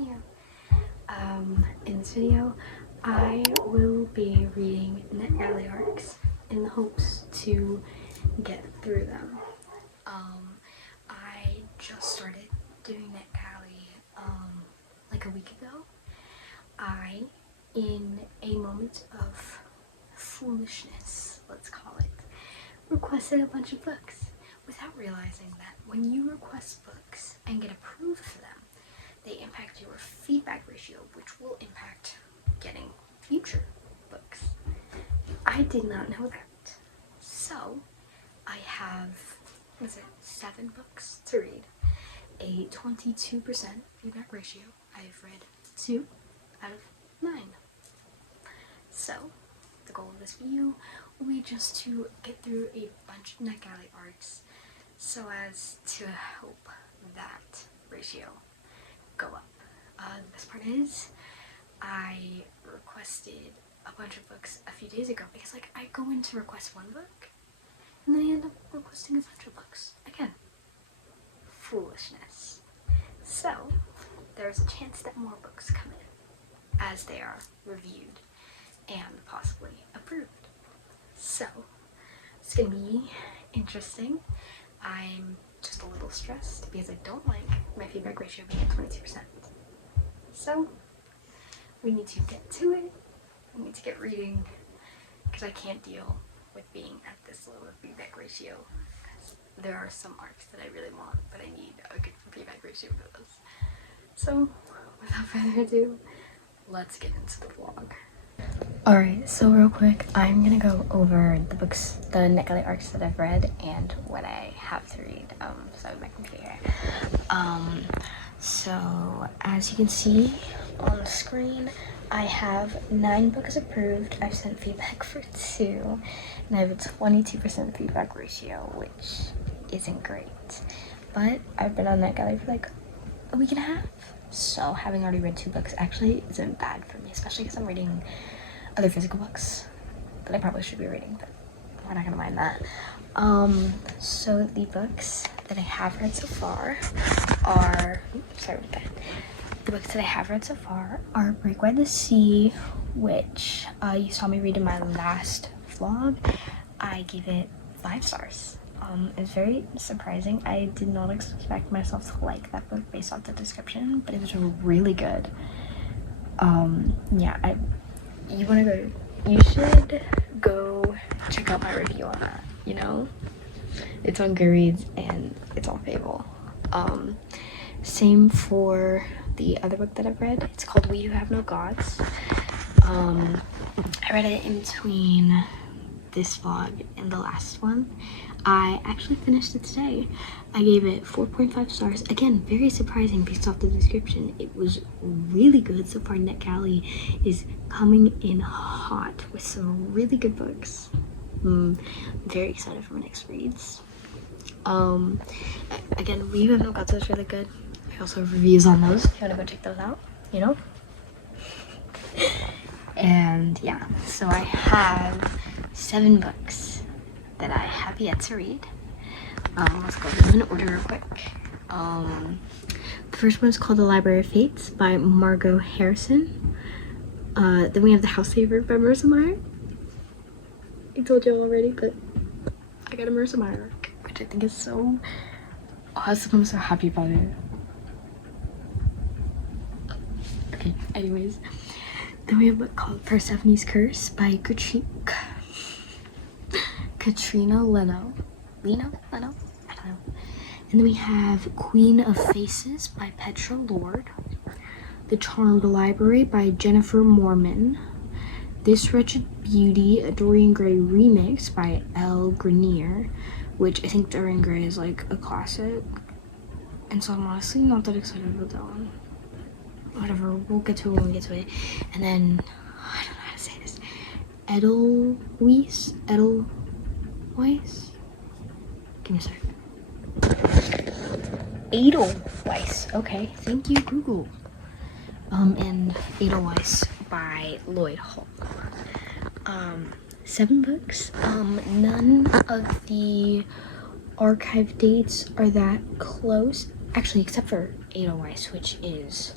video. In this video, I will be reading NetGalley ARCs in the hopes to get through them. I just started doing NetGalley like a week ago. I, in a moment of foolishness, let's call it, requested a bunch of books without realizing that when you request books and get approved for them, they impact your feedback ratio, which will impact getting future books. I did not know that. So I have, 7 books to read, a 22% feedback ratio. I've read 2 out of 9. So the goal of this video will be just to get through a bunch of NetGalley ARCs so as to help that ratio go up. The best part is I requested a bunch of books a few days ago because I go in to request one book and then I end up requesting a bunch of books again. Foolishness. So there's a chance that more books come in as they are reviewed and possibly approved. So it's gonna be interesting. I'm just a little stressed because I don't like my feedback ratio being at 22%. So we need to get to it. We need to get reading because I can't deal with being at this low of feedback ratio. There are some arcs that I really want, but I need a good feedback ratio for those. So without further ado, let's get into the vlog. Alright, so real quick, I'm gonna go over the books, the NetGalley ARCs that I've read and what I have to read. So my computer. So as you can see on the screen, I have 9 books approved. I've sent feedback for 2, and I have a 22% feedback ratio, which isn't great. But I've been on NetGalley for a week and a half, so having already read 2 books actually isn't bad for me, especially because I'm reading other physical books that I probably should be reading, but we're not gonna mind that. So the books that I have read so far are, the books that I have read so far are Break by the Sea, which you saw me read in my last vlog. I gave it 5 stars. It's very surprising. I did not expect myself to like that book based off the description, but it was really good. Yeah, you should go check out my review on that, you know? It's on Goodreads and it's on Fable. Same for the other book that I've read. It's called We Who Have No Gods. I read it in between this vlog and the last one. I actually finished it today. I gave it 4.5 stars. Again, very surprising based off the description. It was really good so far. NetGalley is coming in hot with some really good books. Very excited for my next reads. Again, We Who Have No Gods is really good. I also have reviews on those if you want to go check those out, you know? And yeah, so I have 7 books that I have yet to read. Let's go through them in order real quick. The first one is called The Library of Fates by Margot Harrison. Then we have The House Saver by Marissa Meyer. I told you already, but I got a Marissa Meyer arc, which I think is so awesome. I'm so happy about it. Okay, anyways. Then we have a book called Persephone's Curse by Katrina Leno. Leno? I don't know. And then we have Queen of Faces by Petra Lord. The Charmed Library by Jennifer Mormon. This Wretched Beauty, a Dorian Gray remix by Elle Grenier, which I think Dorian Gray is a classic. And so I'm honestly not that excited about that one. Whatever, we'll get to it when we get to it. And then, I don't know how to say this. Edelweiss? Give me a second. Edelweiss. Okay, thank you, Google. And Edelweiss by Lloyd Hall. 7 books. None of the archive dates are that close. Actually, except for Edelweiss, which is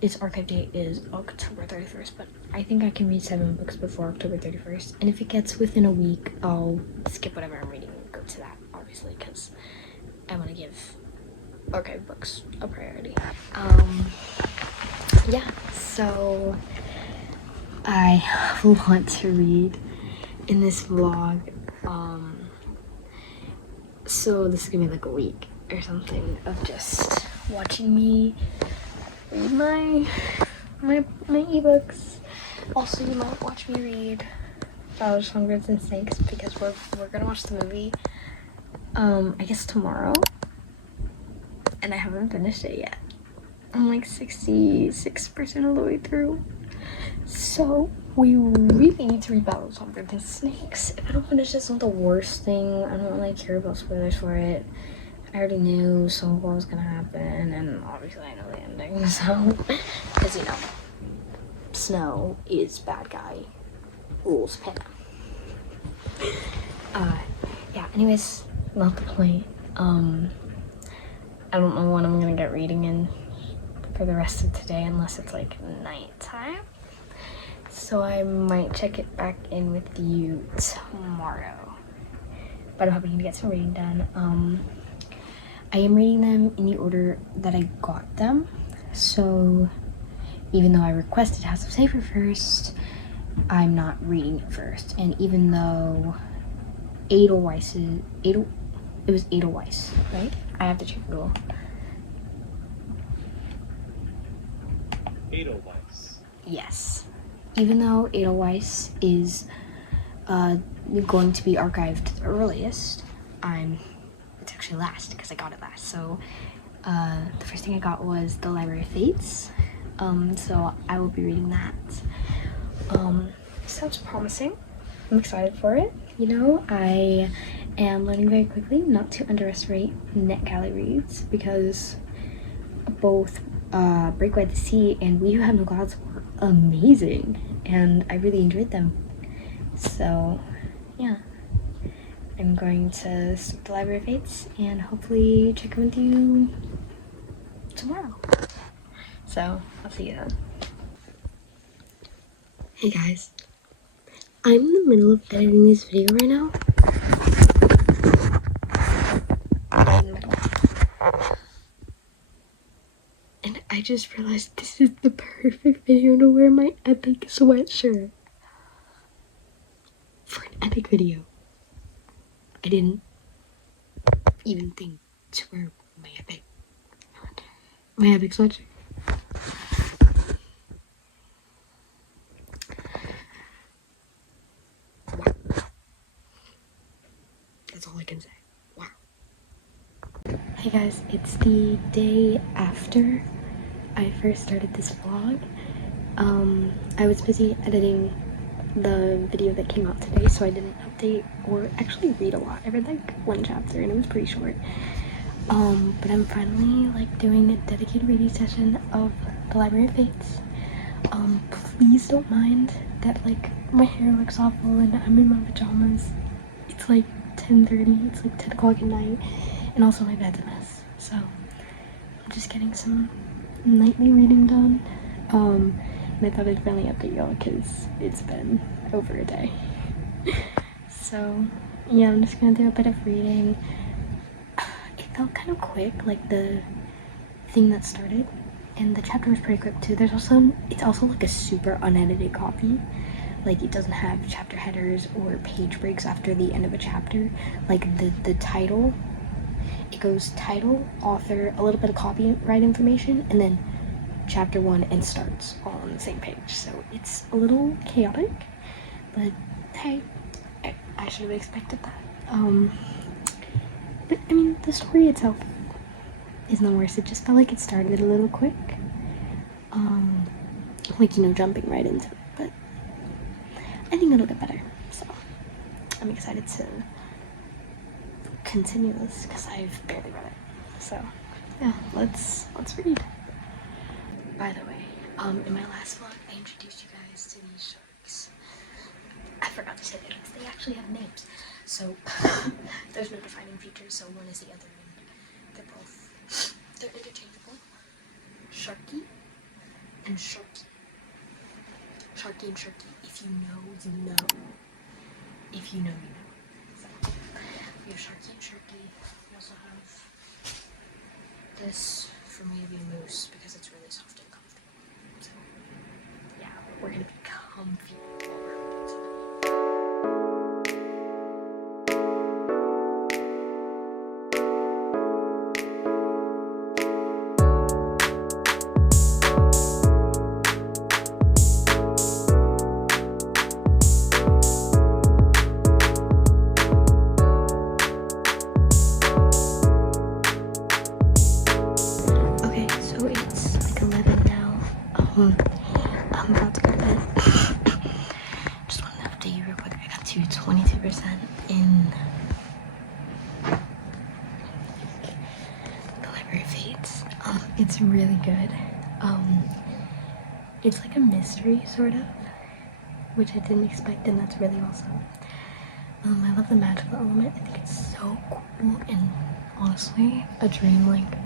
its archive date is October 31st, but I think I can read 7 books before October 31st. And if it gets within a week, I'll skip whatever I'm reading and go to that, obviously, because I want to give archive books a priority. Yeah, so I want to read in this vlog. So this is gonna be like a week or something of just watching me read my ebooks. Also, you might watch me read Songbirds and Snakes because we're gonna watch the movie I guess tomorrow, and I haven't finished it yet. I'm like 66% of the way through, so we really need to read Songbirds and Snakes. If I don't finish, it's not the worst thing. I don't really care about spoilers for it. I already knew some of what was gonna happen, and obviously I know the ending, so, because, you know, Snow is bad guy, rules Pam. Yeah, anyways, not the point. I don't know when I'm gonna get reading in for the rest of today, unless it's like nighttime. So I might check it back in with you tomorrow. But I'm hoping to get some reading done. I am reading them in the order that I got them. So even though I requested House of Safer first, I'm not reading it first. And even though it was Edelweiss, right? I have to check the rule. Edelweiss. Yes. Even though Edelweiss is going to be archived the earliest, it's actually last because I got it last. So the first thing I got was The Library of Fates. So I will be reading that. Sounds promising. I'm excited for it. You know, I am learning very quickly not to underestimate NetGalley reads, because both Break by the Sea and We Who Have No Gods were amazing, and I really enjoyed them. So yeah, I'm going to start The Library of Fates and hopefully check in with you tomorrow. So I'll see you then. Hey guys, I'm in the middle of editing this video right now. And I just realized this is the perfect video to wear my epic sweatshirt. For an epic video. I didn't even think to wear my epic sweatshirt. Wow. That's all I can say. Wow. Hey guys, it's the day after I first started this vlog. I was busy editing the video that came out today, so I didn't update or actually read a lot. I read like one chapter and it was pretty short. But I'm finally like doing a dedicated reading session of The Library of Fates. Please don't mind that like my hair looks awful and I'm in my pajamas. It's like 10:30, it's like 10 o'clock at night, and also my bed's a mess. So I'm just getting some nightly reading done. And I thought I'd finally update y'all because it's been over a day. So yeah, I'm just gonna do a bit of reading. It felt kind of quick, like the thing that started, and the chapter was pretty quick too. It's also like a super unedited copy. Like it doesn't have chapter headers or page breaks after the end of a chapter. Like the title, it goes title, author, a little bit of copyright information, and then chapter 1 and starts all on the same page. So it's a little chaotic, but hey, I should have expected that. But I mean, the story itself isn't the worst. It just felt like it started a little quick. Like, you know, jumping right into it, but I think it'll get better. So I'm excited to continue this because I've barely read it. So yeah, let's read. By the way, in my last vlog, I introduced you guys to these sharks. I forgot to say their names. They actually have names. So there's no defining features, so one is the other, and they're interchangeable. Sharky and Sharky. Sharky and Sharky. If you know, you know. If you know, you know. So, we have Sharky and Sharky. We also have this for me to be a moose because it's really soft and comfortable. So, yeah, we're gonna be comfy while we're reading something. I'm about to go to bed. Just wanted to update you real quick. I got to 22% in the Library of Fates. It's really good. It's like a mystery, sort of, which I didn't expect, and that's really awesome. I love the magical element. I think it's so cool, and honestly, a dream. Like,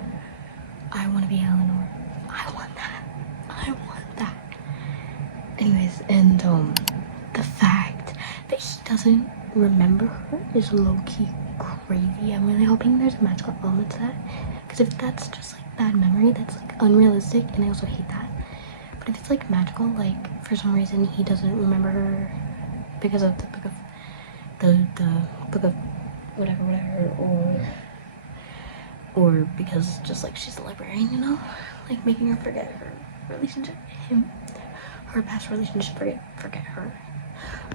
I want to be Eleanor. I want that. I want that. Anyways, and the fact that he doesn't remember her is low-key crazy. I'm really hoping there's a magical element to that, because if that's just like bad memory, that's like unrealistic, and I also hate that. But if it's like magical, like for some reason he doesn't remember her because of the book of the book of whatever, or because just like she's a librarian, you know, like making her forget her relationship, her past relationship, forget her,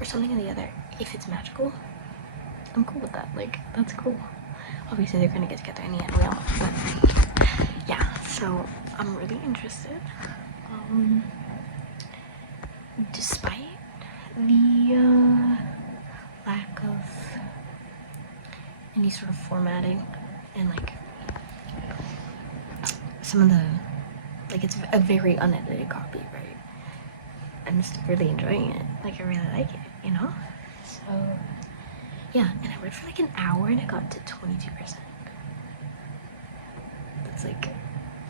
or something or the other. If it's magical, I'm cool with that. Like, that's cool. Obviously they're gonna get together in the end, we all, but yeah, so I'm really interested. Despite the lack of any sort of formatting and like some of the, like, it's a very unedited copy, right? I'm still really enjoying it. Like, I really like it, you know? So, yeah, and I read for like an hour and I got to 22%. That's like,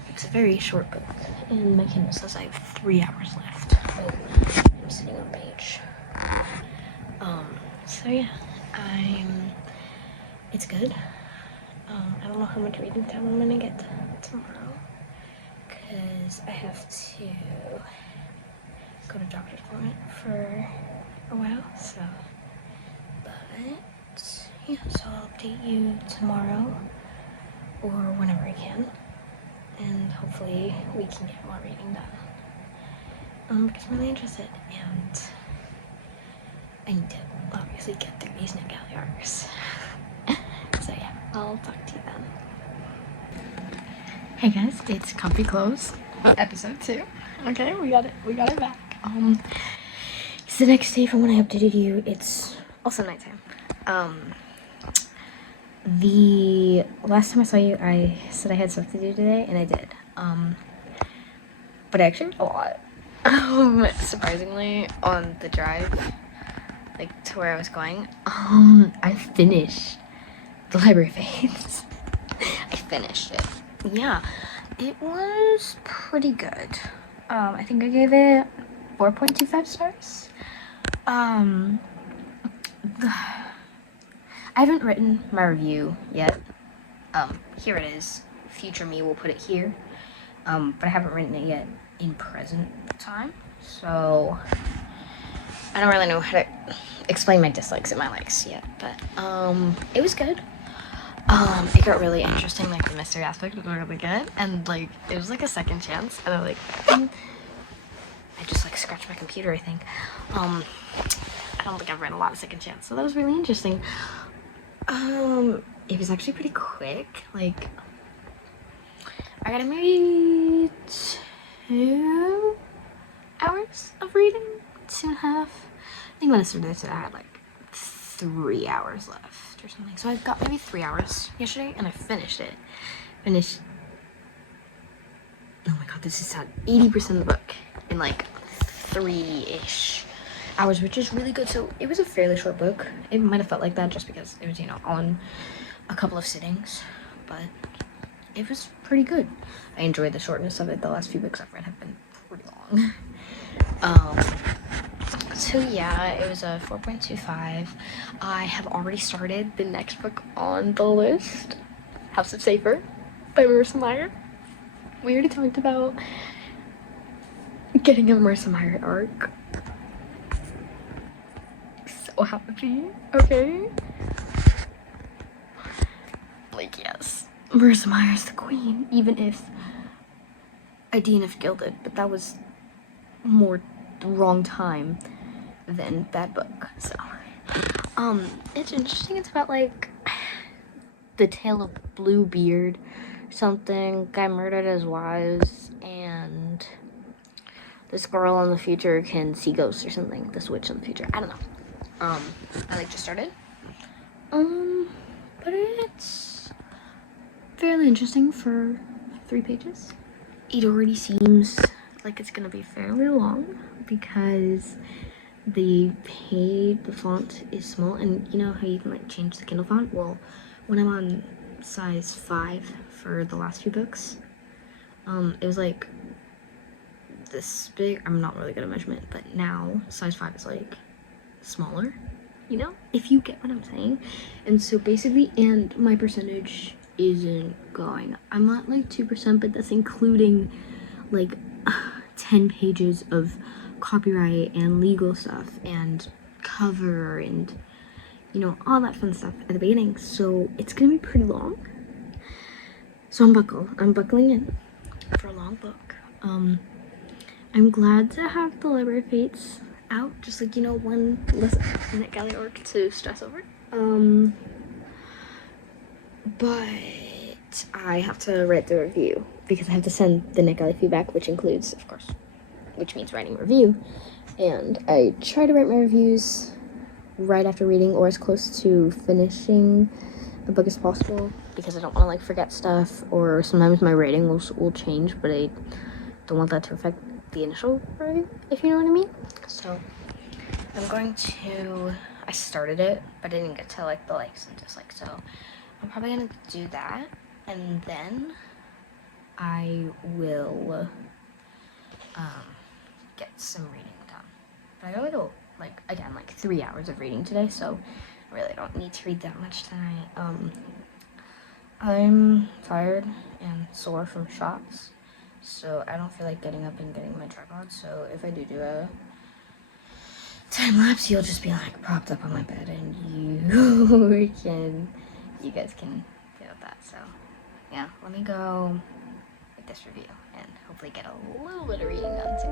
it's a very short book. And my Kindle says I have 3 hours left. But I'm sitting on a page. So yeah, it's good. I don't know how much reading time I'm gonna get tomorrow, because I have to go to doctor's appointment for a while, so, but, yeah, so I'll update you tomorrow, or whenever I can, and hopefully we can get more reading done, because I'm really interested, and I need to obviously get through these NetGalley ARCs. So yeah, I'll talk to you then. Hey guys, it's Comfy Clothes, episode 2. Okay, we got it back. It's the next day from when I updated you. It's also nighttime. The last time I saw you, I said I had stuff to do today, and I did. But I actually did a lot. Surprisingly, on the drive, like to where I was going, I finished the Library of Fates. I finished it. Yeah, it was pretty good. I think I gave it 4.25 stars. I haven't written my review yet. Here it is. Future me will put it here. But I haven't written it yet in present time. So I don't really know how to explain my dislikes and my likes yet, but it was good. It got really interesting, like the mystery aspect was really good, and like it was like a second chance, and I just like scratched my computer, I think. I don't think I've read a lot of second chance, so that was really interesting. It was actually pretty quick. Like, I got maybe 2 hours of reading, 2.5. I think when I started this, I had like 3 hours left or something. So I got maybe 3 hours yesterday, and I finished it. Oh my god, this is sad. 80% of the book in like 3-ish hours, which is really good. So it was a fairly short book. It might have felt like that just because it was, you know, on a couple of sittings, but it was pretty good. I enjoyed the shortness of it. The last few books I've read have been pretty long. So yeah, it was a 4.25. I have already started the next book on the list, House of Safer by Marissa Meyer. We already talked about getting a Marissa Meyer arc. So happy, okay? Like, yes, Marissa Meyer's the queen, even if I DNF Gilded, but that was more the wrong time than that book. So it's interesting. It's about like the tale of Bluebeard, something, guy murdered his wives, and this girl in the future can see ghosts or something, this witch in the future, I don't know. I like just started, but it's fairly interesting for 3 pages. It already seems like it's gonna be fairly long because the font is small, and you know how you can like change the Kindle font? Well, when I'm on size 5 for the last few books, it was like this big. I'm not really good at measurement, but now size 5 is like smaller, you know, if you get what I'm saying. And so basically, and my percentage isn't going, I'm at like 2%, but that's including like 10 pages of copyright and legal stuff and cover and, you know, all that fun stuff at the beginning. So it's gonna be pretty long, so I'm buckling in for a long book. I'm glad to have the Library of Fates out, just like, you know, one less NetGalley ARC to stress over. But I have to write the review because I have to send the NetGalley feedback, which includes, of course, which means writing a review. And I try to write my reviews right after reading or as close to finishing a book as possible, because I don't want to like forget stuff, or sometimes my rating will change, but I don't want that to affect the initial review, if you know what I mean. So I'm going to, I started it, but I didn't get to like the likes and dislikes, so I'm probably gonna do that, and then I will get some reading done. But I gotta go, like, again, like 3 hours of reading today, so I really don't need to read that much tonight. I'm tired and sore from shots, so I don't feel like getting up and getting my tripod. So if I do a time lapse, you'll just be like propped up on my bed, and you guys can deal with that. So yeah, let me go with this review and hopefully get a little bit of reading done too.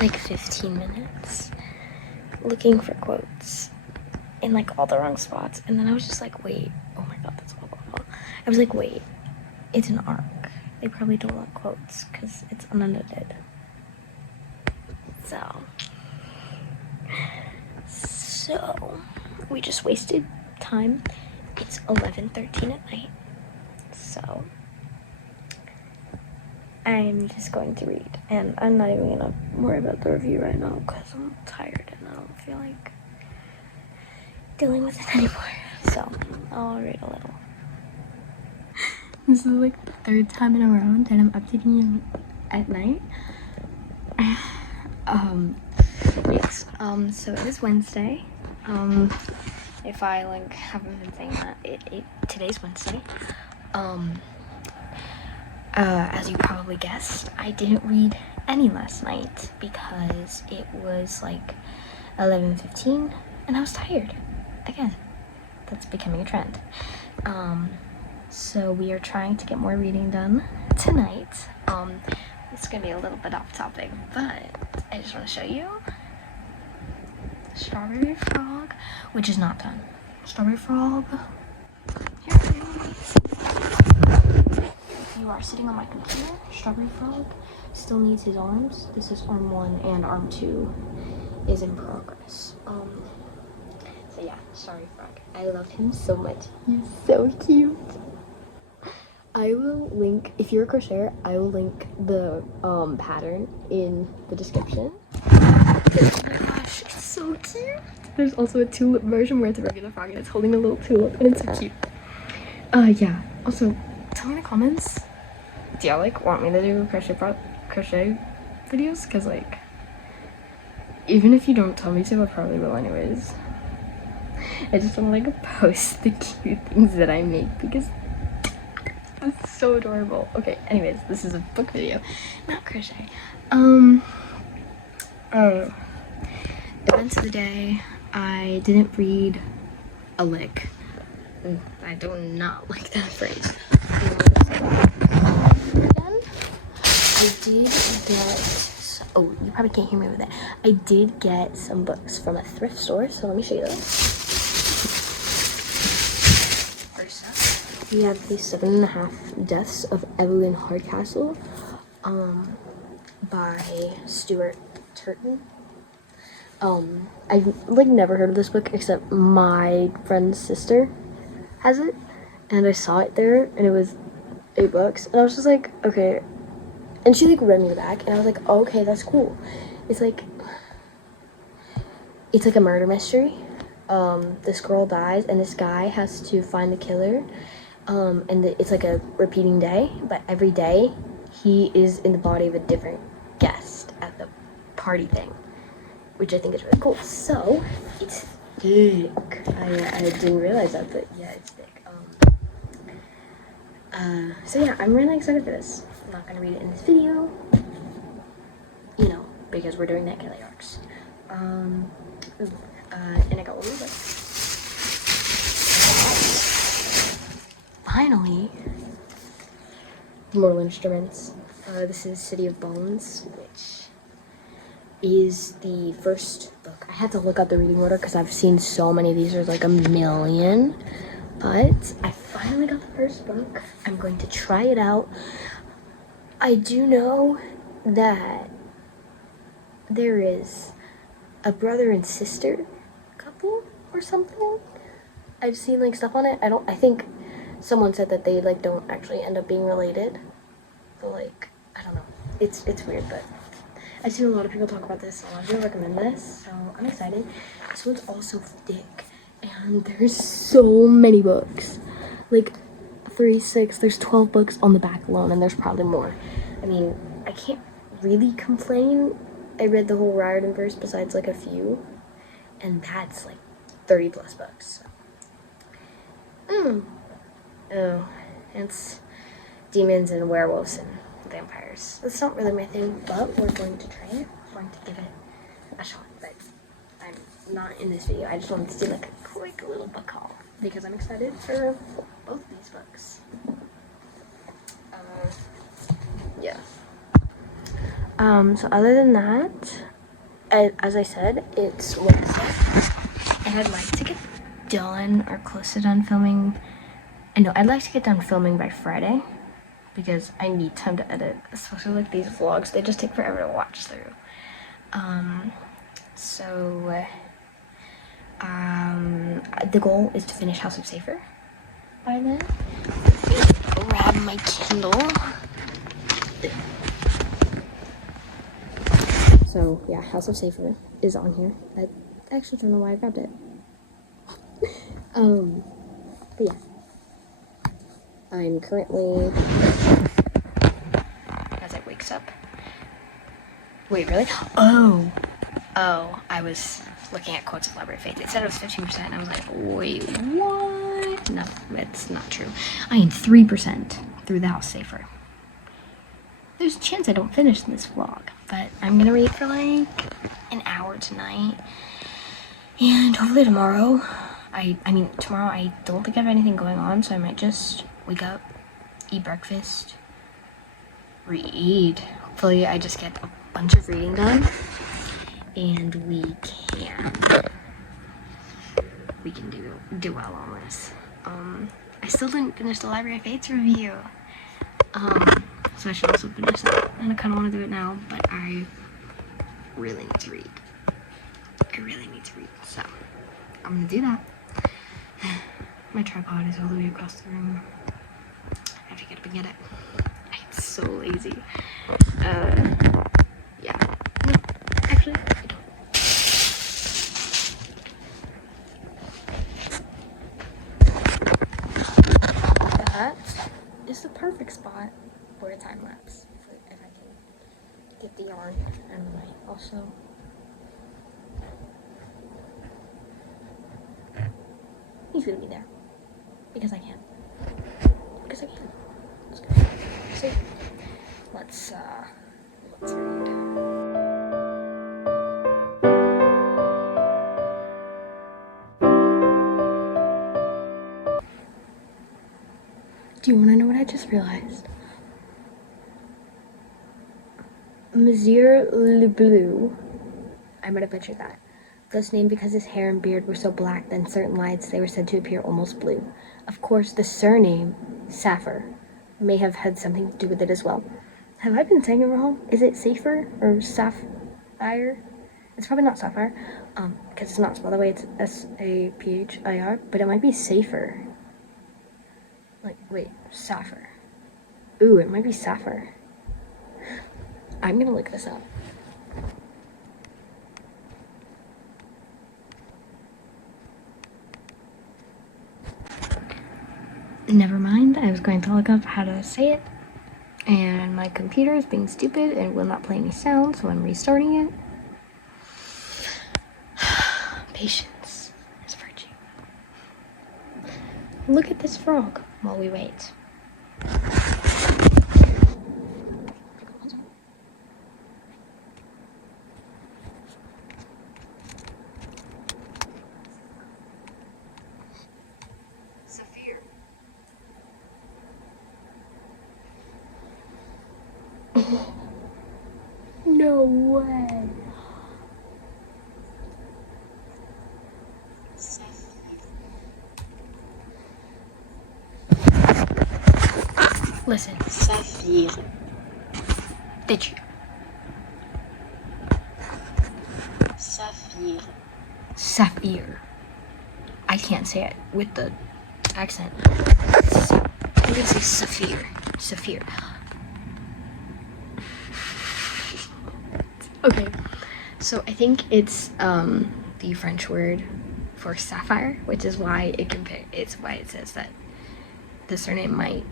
Like 15 minutes looking for quotes in like all the wrong spots, and then I was just like, wait, oh my god, that's awful. I was like, wait, it's an arc, they probably don't want quotes because it's unedited. So we just wasted time. It's 11:13 at night, so I'm just going to read, and I'm not even gonna worry about the review right now because I'm tired and I don't feel like dealing with it anymore. So I'll read a little. This is like the 3rd time in a row that I'm updating you at night. Yes. So it is Wednesday. If I like haven't been saying that, today's Wednesday. As you probably guessed, I didn't read any last night because it was like 11:15 and I was tired. Again, that's becoming a trend. So we are trying to get more reading done tonight. It's gonna be a little bit off topic, but I just want to show you Strawberry Frog, which is not done. Strawberry Frog. Here it is. You are sitting on my computer. Strawberry Frog still needs his arms. This is arm 1 and arm 2 is in progress. So yeah, sorry Frog. I love him so much. He's so cute. I will link, if you're a crocheter, I will link the pattern in the description. Oh my gosh, it's so cute. There's also a tulip version where it's a regular frog and it's holding a little tulip and it's so cute. Yeah. Also, tell me in the comments, do y'all like want me to do crochet videos? Cause like, even if you don't tell me to, I probably will anyways. I just want to like post the cute things that I make because it's so adorable. Okay, anyways, this is a book video, not crochet. Events of the day. I didn't read a lick. I do not like that phrase. Again, I did get, oh, you probably can't hear me with that. I did get some books from a thrift store, so let me show you those. First up, we have the 7.5 Deaths of Evelyn Hardcastle by Stuart Turton. I've like never heard of this book except my friend's sister has it, and I saw it there and it was $8 and I was just like, okay, and she like read me the back and I was like, oh, okay, that's cool. It's like a murder mystery. This girl dies and this guy has to find the killer, and it's like a repeating day, but every day he is in the body of a different guest at the party thing, which I think is really cool. So it's thick. I didn't realize that, but yeah, it's thick. So yeah, I'm really excited for this. I'm not gonna read it in this video, you know, because we're doing NetGalley ARCs. And I got one more book. Finally, Mortal Instruments. This is City of Bones, which is the first book. I had to look up the reading order because I've seen so many of these. There's like a million. But I finally got the first book. I'm going to try it out. I do know that there is a brother and sister couple or something. I've seen like stuff on it. I think someone said that they like don't actually end up being related. So like, I don't know. It's weird, but I've seen a lot of people talk about this. A lot of people recommend this, so I'm excited. This one's also thick, and there's so many books. Like 3, 6, there's 12 books on the back alone, and there's probably more. I mean, I can't really complain. I read the whole Riordan verse besides like a few, and that's like 30 plus books. So. Oh, it's demons and werewolves and vampires. That's not really my thing, but we're going to try it. We're going to give it a shot, but I'm not in this video. I just wanted to do like a quick little book haul because I'm excited for both of these books. Yeah. So other than that, as I said, it's Wednesday, and I'd like to get done or close to done filming. I'd like to get done filming by Friday because I need time to edit, especially like these vlogs. They just take forever to watch through. The goal is to finish House of Safer by then. Grab my Kindle. So yeah, House of Safer is on here. I actually don't know why I grabbed it. But yeah. I'm currently, as it wakes up. Wait, really? Oh, I was looking at quotes of Library of Faith. It said it was 15%, and I was like, wait, what? No, that's not true. I am 3% through the House Safer. There's a chance I don't finish this vlog, but I'm gonna read for like an hour tonight, and hopefully tomorrow. Tomorrow I don't think I have anything going on, so I might just wake up, eat breakfast, read. Hopefully I just get a bunch of reading done, and we can do well on this. I still didn't finish the Library of Fates review. So I should also finish that. And I kind of want to do it now, but I really need to read. I really need to read. So I'm going to do that. My tripod is all the way across the room. I have to get up and get it. I'm so lazy. Yeah. No, actually, I don't. That is the perfect spot for a time lapse. If I can get the yarn out of the way. Also, he's gonna be there because I can. Because I can. Let's go. So let's read. Do you want to know what I just realized? Monsieur Le Bleu, I might have butchered that, thus named because his hair and beard were so black that in certain lights they were said to appear almost blue. Of course, the surname, Sapphire, may have had something to do with it as well. Have I been saying it wrong? Is it Saphir or Sapphire? It's probably not Sapphire, because it's not spelled that way, it's S-A-P-H-I-R, but it might be Saphir. Like, wait, Sapphire. Ooh, it might be Sapphire. I'm gonna look this up. Never mind, I was going to look up how to say it, and my computer is being stupid and will not play any sound, so I'm restarting it. Patience is virtue. Look at this frog while we wait. No way. Listen. Saphir. Did you? Saphir. Saphir. I can't say it with the accent. I'm gonna say Saphir. Saphir. Okay, so I think it's the French word for sapphire, which is why it's why it says that the surname might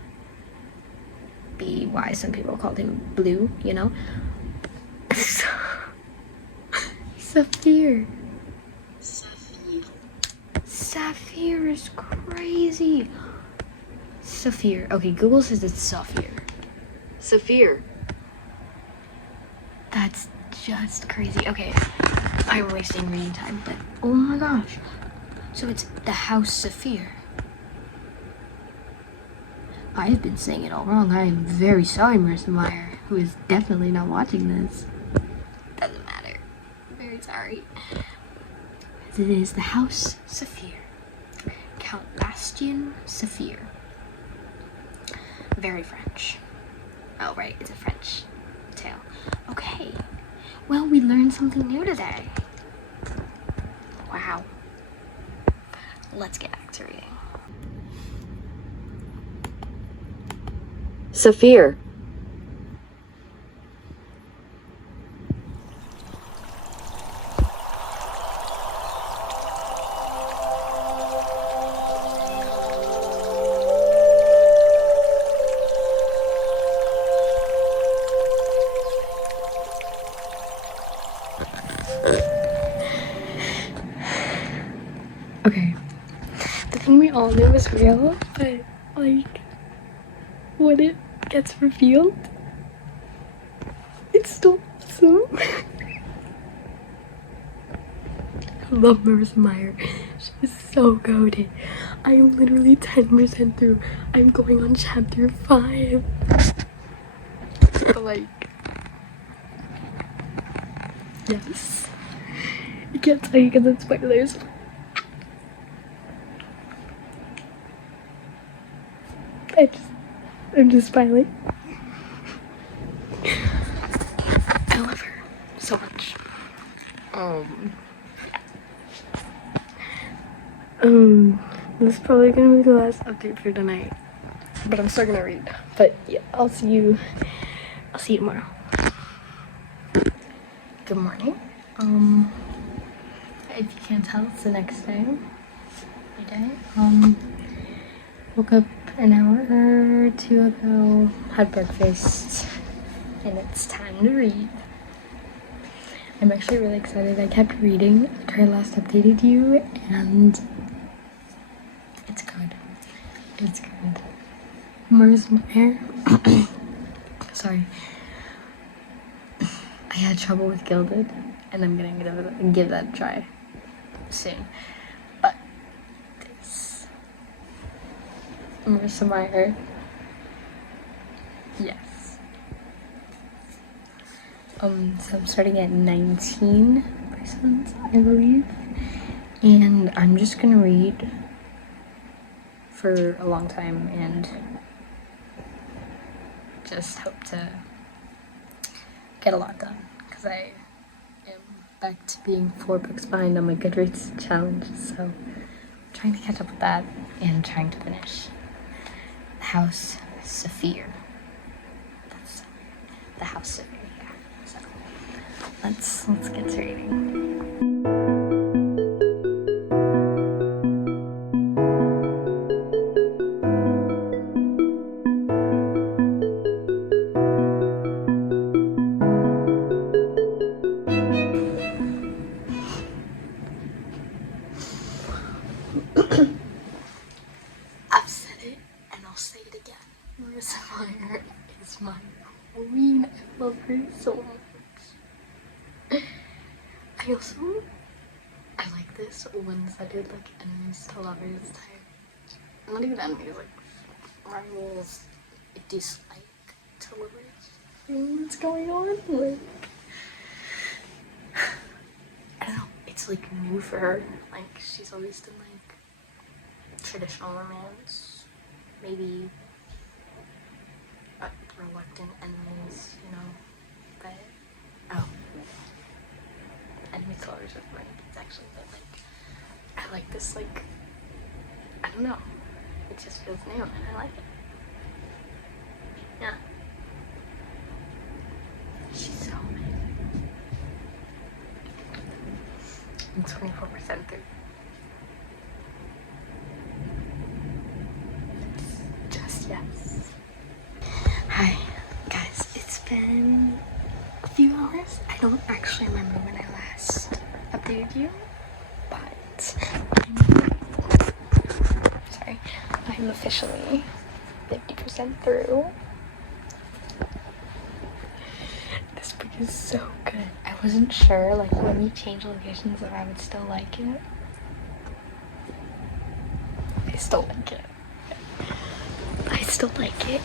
be why some people called him Blue, you know? Saphir. Saphir. Saphir is crazy. Saphir. Okay, Google says it's Saphir. Saphir. That's just crazy. Okay, I'm wasting reading time, but oh my gosh. So it's the House Saphir. I have been saying it all wrong. I am very sorry, Marissa Meyer, who is definitely not watching this. Doesn't matter. I'm very sorry. It is the House Saphir. Count Bastien Saphir. Very French. Oh, right, it's a French tale. Okay. Well, we learned something new today. Wow. Let's get back to reading. Saphir. Okay. The thing we all knew was real, but like when it gets revealed, it's still awesome. I love Marissa Meyer. She's so goated. I am literally 10% through. I'm going on chapter 5. But like, yes. I can't tell you because it's spoilers. I'm just smiling. so much. This is probably gonna be the last update for tonight, but I'm still gonna read. But yeah, I'll see you tomorrow. Good morning. If you can't tell, it's the next day. My day. Woke up an hour or two ago, had breakfast, and it's time to read. I'm actually really excited. I kept reading after I last updated you, and it's good. It's good. Where's my hair? Sorry. I had trouble with Gilded, and I'm gonna give that a try soon. But this Marissa Meyer. Yes. So I'm starting at 19%, I believe. And I'm just gonna read for a long time and just hope to get a lot done, because I am back to being 4 books behind on my Goodreads challenge, so I'm trying to catch up with that and trying to finish The House Saphir. That's so weird. The House Saphir, yeah. So let's get to reading. I've said it, and I'll say it again. Marissa Meyer is my queen. I love her so much. I like this ones that did like enemies to lovers type. Not even enemies, like rivals, dislike to lovers thing that's going on. Like, I don't know, it's like new for her. Like, she's always done like traditional romance, maybe reluctant enemies, you know, but enemies to lovers with my it's actually, but like, I like this, like, I don't know, it just feels new and I like it. Yeah, she's so amazing. I'm 24% through. Yes. Hi, guys. It's been a few hours. I don't actually remember when I last updated you, but I'm officially 50% through. This book is so good. I wasn't sure, like, when you change locations, if I would still like it. I still like it. I still like it.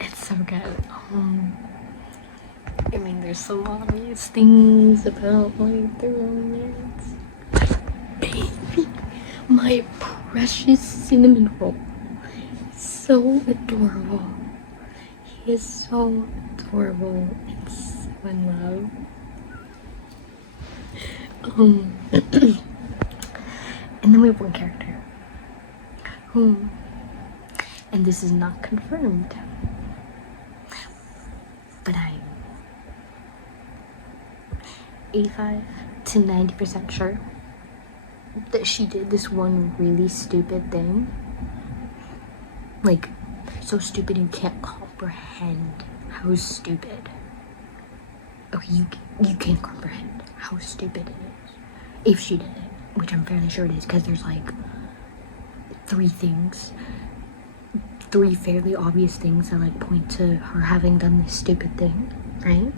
It's so good. I mean, there's some obvious things about like the romance. Baby, my precious cinnamon roll. He's so adorable. He is so adorable and so in love. And then we have one character whom, and this is not confirmed, but I'm 85 to 90% sure that she did this one really stupid thing. Like, so stupid you can't comprehend how stupid. Okay, you can't comprehend how stupid it is if she did it. Which I'm fairly sure it is, because there's like 3 fairly obvious things that like point to her having done this stupid thing, right?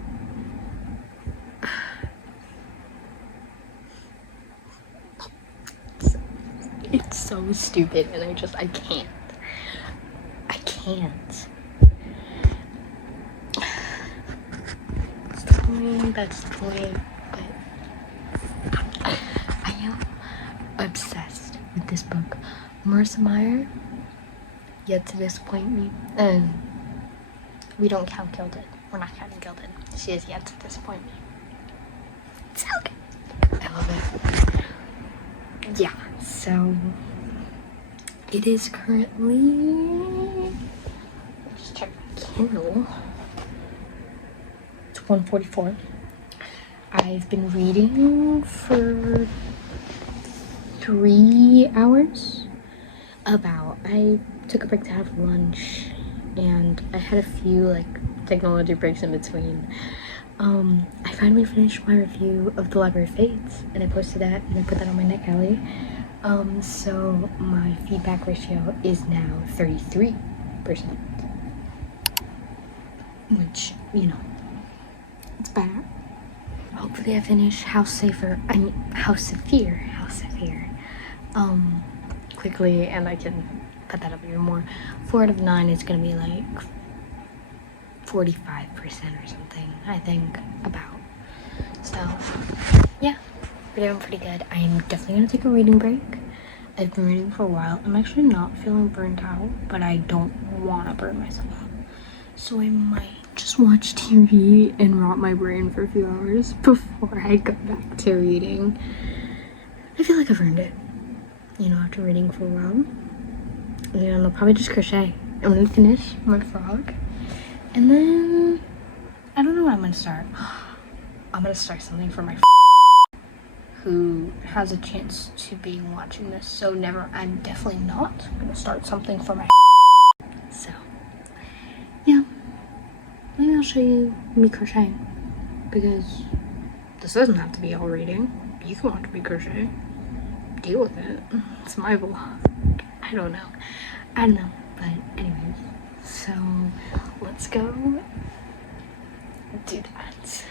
It's so stupid, and I can't. That's the point, but I am obsessed with this book. Marissa Meyer, yet to disappoint me, and We don't count Gilded. We're not counting Gilded. She is yet to disappoint me. So good. I love it. Yeah, so it is currently, just check my Kindle. It's 1:44. I've been reading for 3 hours. I took a break to have lunch, and I had a few like technology breaks in between. I finally finished my review of The Library of Fates, and I posted that, and I put that on my NetGalley. So my feedback ratio is now 33%, which, you know, it's better. Hopefully I finish House of Fear, quickly, and I can put that up even more. 4 out of 9 is gonna be like 45% or something, I think, about. So, yeah, we're doing pretty good. I am definitely gonna take a reading break. I've been reading for a while. I'm actually not feeling burnt out, but I don't want to burn myself out. So I might just watch TV and rot my brain for a few hours before I go back to reading. I feel like I've earned it, you know, after reading for a while. And I'll probably just crochet. I'm gonna finish my frog. And then, I don't know what I'm gonna start. I'm gonna start something for my who has a chance to be watching this. So I'm definitely not gonna start something for my So, yeah. Maybe I'll show you me crocheting. Because this doesn't have to be all reading. You can watch me crochet. Deal with it. It's my vlog. I don't know. But anyways. So, let's go do that.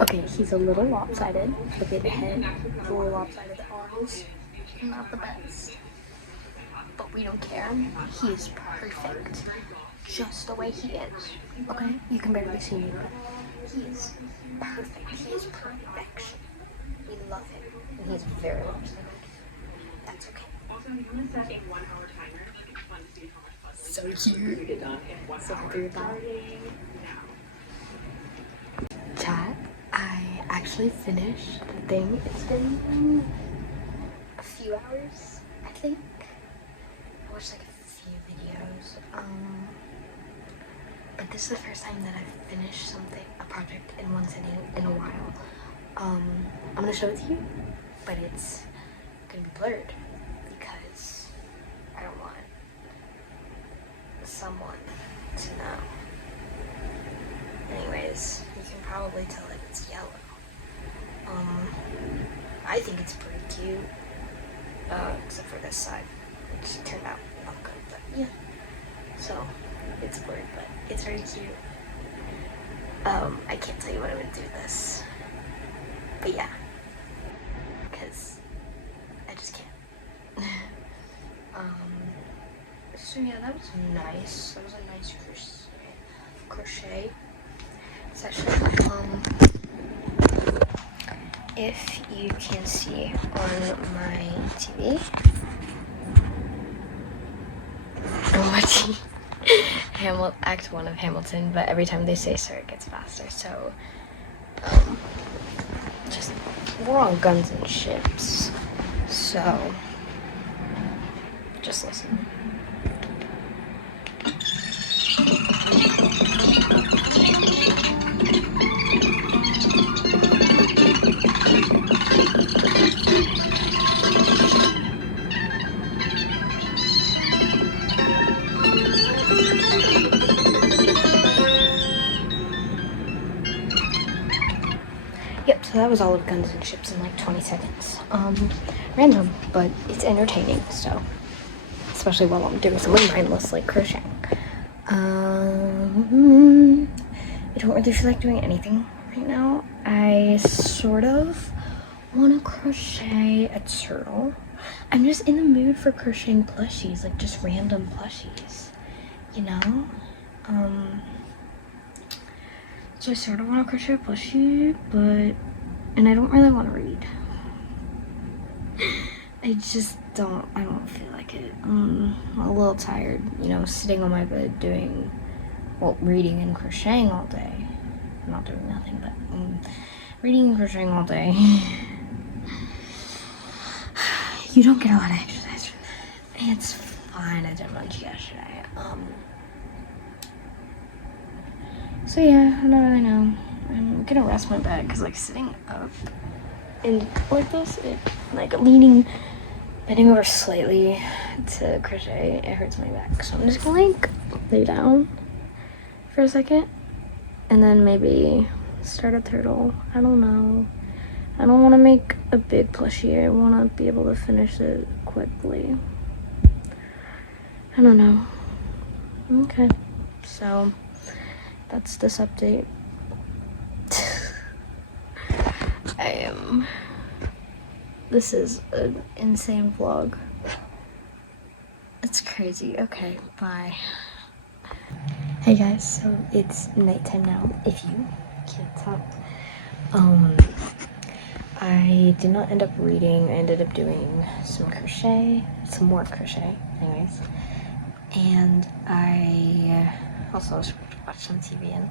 Okay, he's a little lopsided. Look at the head, a little lopsided. The arms, not the best. But we don't care. He is perfect, just the way he is. Okay, you can barely see me, but he is perfect. He is perfection. We love him, and he's very lopsided. That's okay. So cute. So happy with that. Chat. I actually finished the thing. It's been a few hours, I think. I watched like a few videos. But this is the first time that I've finished a project in one sitting in a while. I'm gonna show it to you, but it's gonna be blurred because I don't want someone to know. Anyways, you can probably tell that it's yellow. I think it's pretty cute, except for this side, which turned out not good, but yeah. So, it's blurred, but it's very cute. I can't tell you what I would do with this, but yeah, because I just can't. So yeah, that was nice. That was a nice crochet session. If you can see on my TV, I'm watching Act 1 of Hamilton, but every time they say sir, it gets faster. So, we're on guns and ships. So, just listen. So that was all of Guns and Ships in like 20 seconds. Random, but it's entertaining, so. Especially while I'm doing something mindless like crocheting. I don't really feel like doing anything right now. I sort of want to crochet a turtle. I'm just in the mood for crocheting plushies, like just random plushies, you know? So I sort of want to crochet a plushie, and I don't really want to read. I don't feel like it. I'm a little tired, you know, sitting on my bed reading and crocheting all day. I'm not doing nothing, but reading and crocheting all day. You don't get a lot of exercise from that. It's fine, I did much yesterday. So yeah, I don't really know. I'm gonna rest my back, because like sitting up and like this, bending over slightly to crochet, it hurts my back. So I'm just gonna like lay down for a second and then maybe start a turtle. I don't know. I don't want to make a big plushie. I want to be able to finish it quickly. I don't know. Okay. So that's this update. This is an insane vlog. It's crazy. Okay, bye. Hey guys, so it's nighttime now, if you can't tell. I did not end up reading. I ended up doing some more crochet, anyways. And I also watched some TV and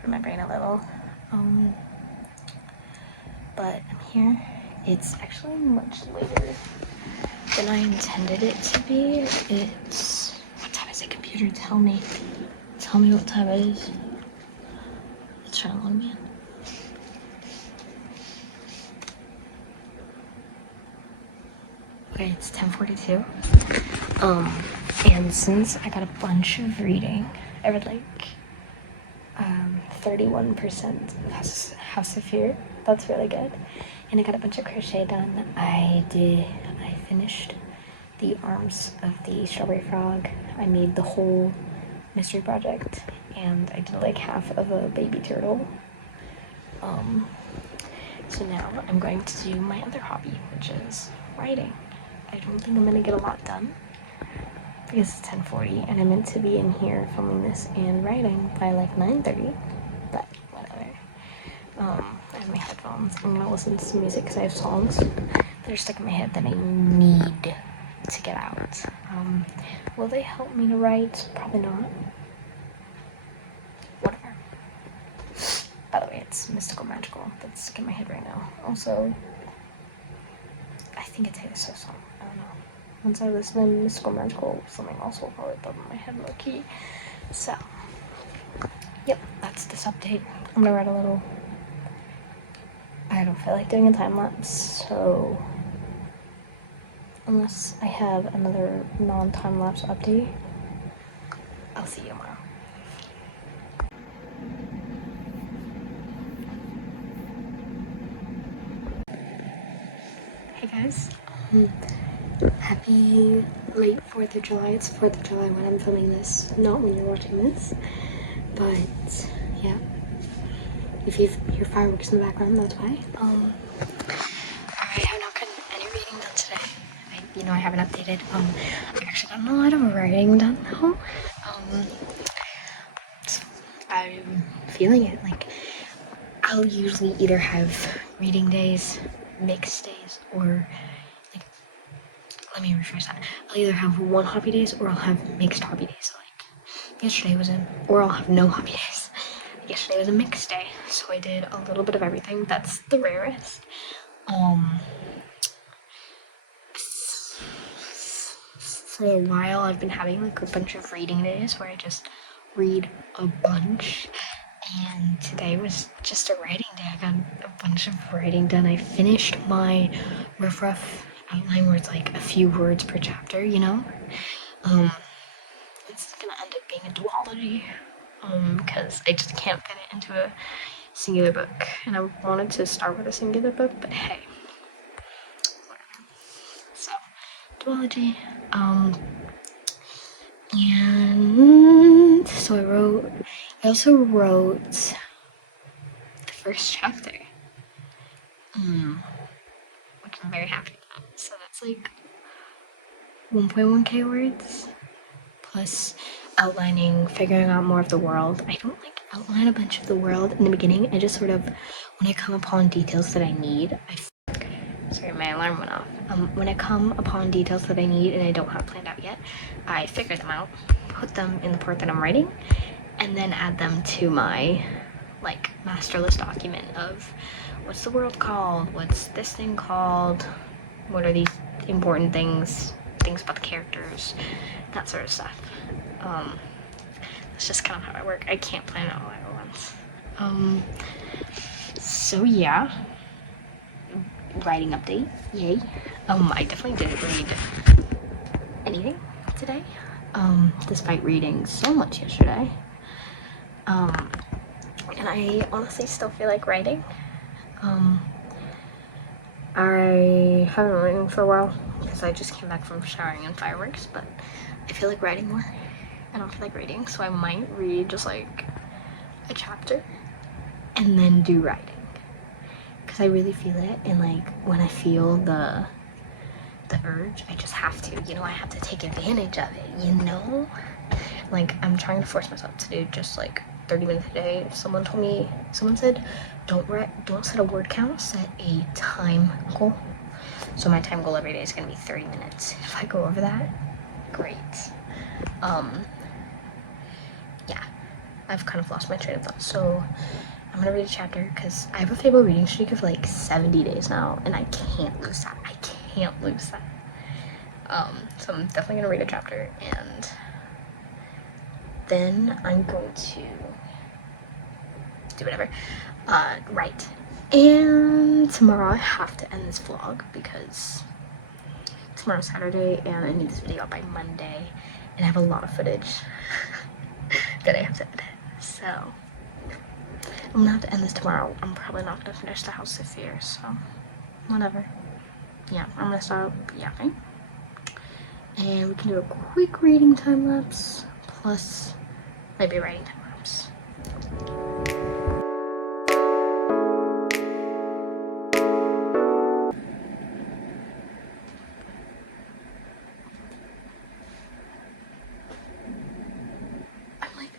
put my brain a little. But I'm here. It's actually much later than I intended it to be. What time is it, computer? Tell me what time it is. It's trying to let me in. Okay, it's 10:42. And since I got a bunch of reading, I read like 31% of House of Fear. That's really good. And I got a bunch of crochet done. I finished the arms of the strawberry frog. I made the whole mystery project, and I did like half of a baby turtle. So now I'm going to do my other hobby, which is writing. I don't think I'm gonna get a lot done because it's 10:40 and I'm meant to be in here filming this and writing by like 9:30, but whatever. I have my headphones. I'm gonna listen to some music because I have songs that are stuck in my head that I need to get out. Will they help me to write? Probably not. Whatever. By the way, it's Mystical Magical that's stuck in my head right now. Also, I think it's a song. I don't know. Once I listen to Mystical Magical, something else will probably pop in my head low key. So, yep, that's this update. I'm gonna write a little. I don't feel like doing a time lapse, so unless I have another non-time lapse update, I'll see you tomorrow. Hey guys, happy late 4th of July. It's 4th of July when I'm filming this, not when you're watching this, but yeah. If you hear fireworks in the background, that's why. I have not gotten any reading done today. I haven't updated. I actually got a lot of writing done though. So I'm feeling it. Like, I'll usually either have reading days, mixed days, or like, let me rephrase that. I'll either have one hobby days or I'll have mixed hobby days. Like, yesterday was or I'll have no hobby days. Yesterday was a mixed day, so I did a little bit of everything. That's the rarest. For a while, I've been having like a bunch of reading days where I just read a bunch, and today was just a writing day. I got a bunch of writing done. I finished my rough outline where it's like a few words per chapter, you know? It's gonna end up being a duology. Because I just can't fit it into a singular book, and I wanted to start with a singular book, but hey, whatever. So, duology, and so I also wrote the first chapter, which I'm very happy about. So that's like 1.1k words, plus outlining, figuring out more of the world. I don't like outline a bunch of the world in the beginning. I just sort of, when I come upon details that I need, sorry, my alarm went off. When I come upon details that I need and I don't have planned out yet, I figure them out, put them in the part that I'm writing, and then add them to my like master list document of what's the world called, what's this thing called, what are these important things about the characters, that sort of stuff. That's just kind of how I work. I can't plan it all at once. So yeah, writing update, yay. I definitely didn't read anything today, despite reading so much yesterday. And I honestly still feel like writing. I haven't written for a while because I just came back from showering and fireworks, but I feel like writing more. I don't feel like reading, so I might read just like a chapter and then do writing, because I really feel it, and like when I feel the urge, I just have to, you know, I have to take advantage of it, you know? Like, I'm trying to force myself to do just like 30 minutes a day. Someone said, don't set a word count, set a time goal. So my time goal every day is gonna be 30 minutes. If I go over that, great. Yeah, I've kind of lost my train of thought. So I'm gonna read a chapter because I have a favorite reading streak of like 70 days now, and I can't lose that. So I'm definitely gonna read a chapter, and then I'm going to do whatever, write. And tomorrow I have to end this vlog because tomorrow's Saturday and I need this video up by Monday, and I have a lot of footage that I have to edit. So I'm gonna have to end this tomorrow. I'm probably not gonna finish the house this year, so whatever. Yeah, I'm gonna start yapping, and we can do a quick reading time lapse plus maybe writing time lapse. I'm like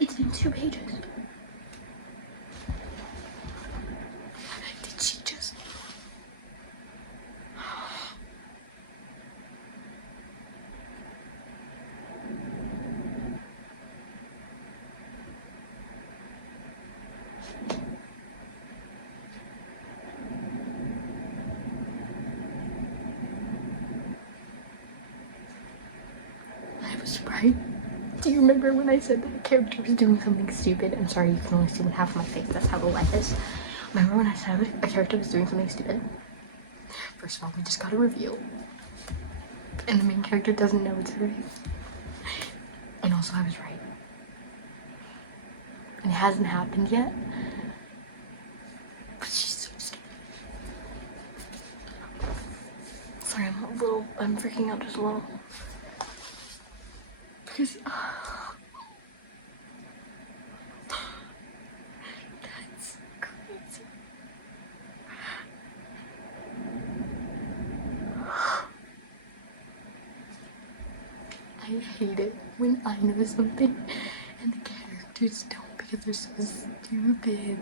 it's been 2 pages. Did she just? I was right. Do you remember when I said that the character was doing something stupid? I'm sorry, you can only see one half of my face. That's how the light is. Remember when I said a character was doing something stupid? First of all, we just got a reveal, and the main character doesn't know it's her. And also, I was right. And it hasn't happened yet. But she's so stupid. Sorry, I'm freaking out just a little. Because that's crazy. I hate it when I know something and the characters don't, because they're so stupid.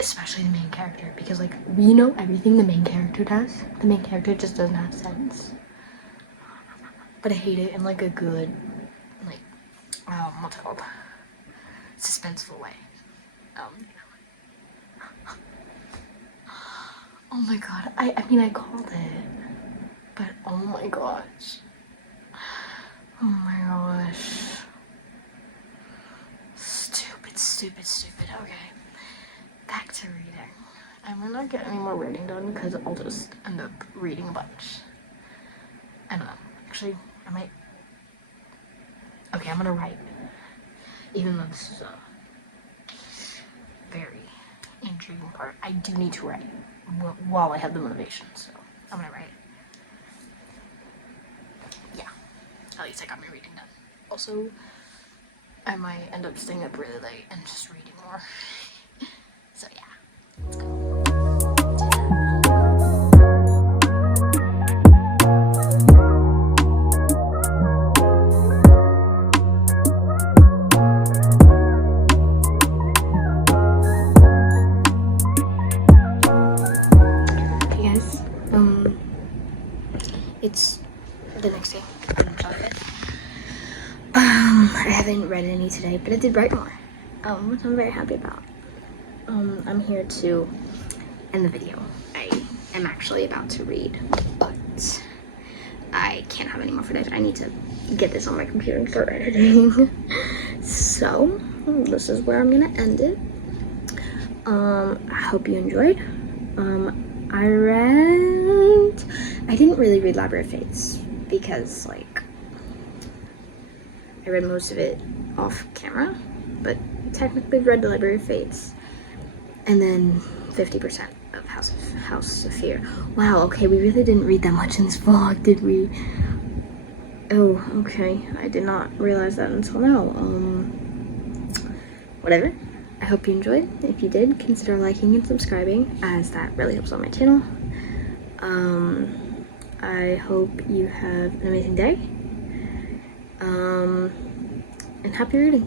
Especially the main character, because like we know everything the main character does. The main character just doesn't have sense. But I hate it in like a good, like, what's it called? Suspenseful way. Oh my god, I mean I called it, but oh my gosh. Oh my gosh. Stupid. Okay, back to reading. I might not get any more reading done because I'll just end up reading a bunch. I don't know. Actually, I might. Okay, I'm gonna write. even though this is a very intriguing part. I do need to write while I have the motivation, so I'm gonna write. Yeah, at least I got my reading done. Also, I might end up staying up really late and just reading more. So yeah, let's go. It's the next day. I'm sorry. I haven't read any today, but I did write more, which I'm very happy about. I'm here to end the video. I am actually about to read, but I can't have any more footage. I need to get this on my computer and start editing. So this is where I'm gonna end it. I hope you enjoyed. I didn't really read Library of Fates because, like, I read most of it off camera, but technically read the Library of Fates, and then 50% of House of Fear. Wow, okay, we really didn't read that much in this vlog, did we? Oh, okay, I did not realize that until now. Whatever. I hope you enjoyed. If you did, consider liking and subscribing, as that really helps on my channel. I hope you have an amazing day. And happy reading.